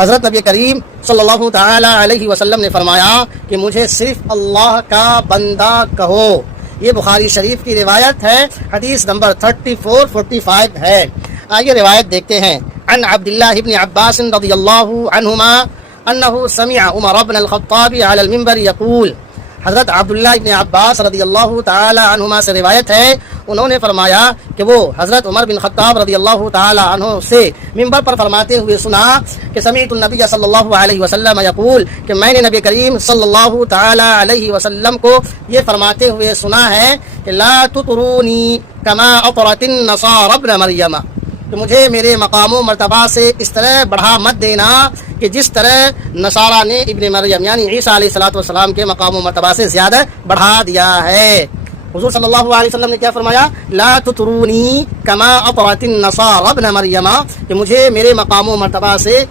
حضرت نبی کریم صلی اللہ تعالی علیہ وسلم نے فرمایا کہ مجھے صرف اللہ کا بندہ کہو. یہ بخاری شریف کی روایت ہے، حدیث نمبر 3445 ہے. آئیے روایت دیکھتے ہیں. عن عبداللہ ابن عباس رضی اللہ عنہما انہ سمع عمر بن الخطاب علی المنبر یقول. حضرت عبداللہ ابن عباس رضی اللہ تعالی عنہما سے روایت ہے، انہوں نے فرمایا کہ وہ حضرت عمر بن خطاب رضی اللہ تعالی عنہ سے منبر پر فرماتے ہوئے سنا کہ سمعت النبی صلی اللہ علیہ وسلم یقول، کہ میں نے نبی کریم صلی اللہ تعالی علیہ وسلم کو یہ فرماتے ہوئے سنا ہے کہ لا تطرونی کما اطرت النصارى ابن مریم، کہ مجھے میرے مقام و مرتبہ سے اس طرح بڑھا مت دینا کہ جس طرح نصارہ نے ابن مریم یعنی عیسیٰ علیہ السلام کے مقام و مرتبہ سے زیادہ بڑھا دیا ہے. حضور صلی اللہ علیہ وسلم نے کیا فرمایا؟ لا تطرونی کما اطرت النصارى ابن مریم، کہ مجھے میرے مقام و مرتبہ سے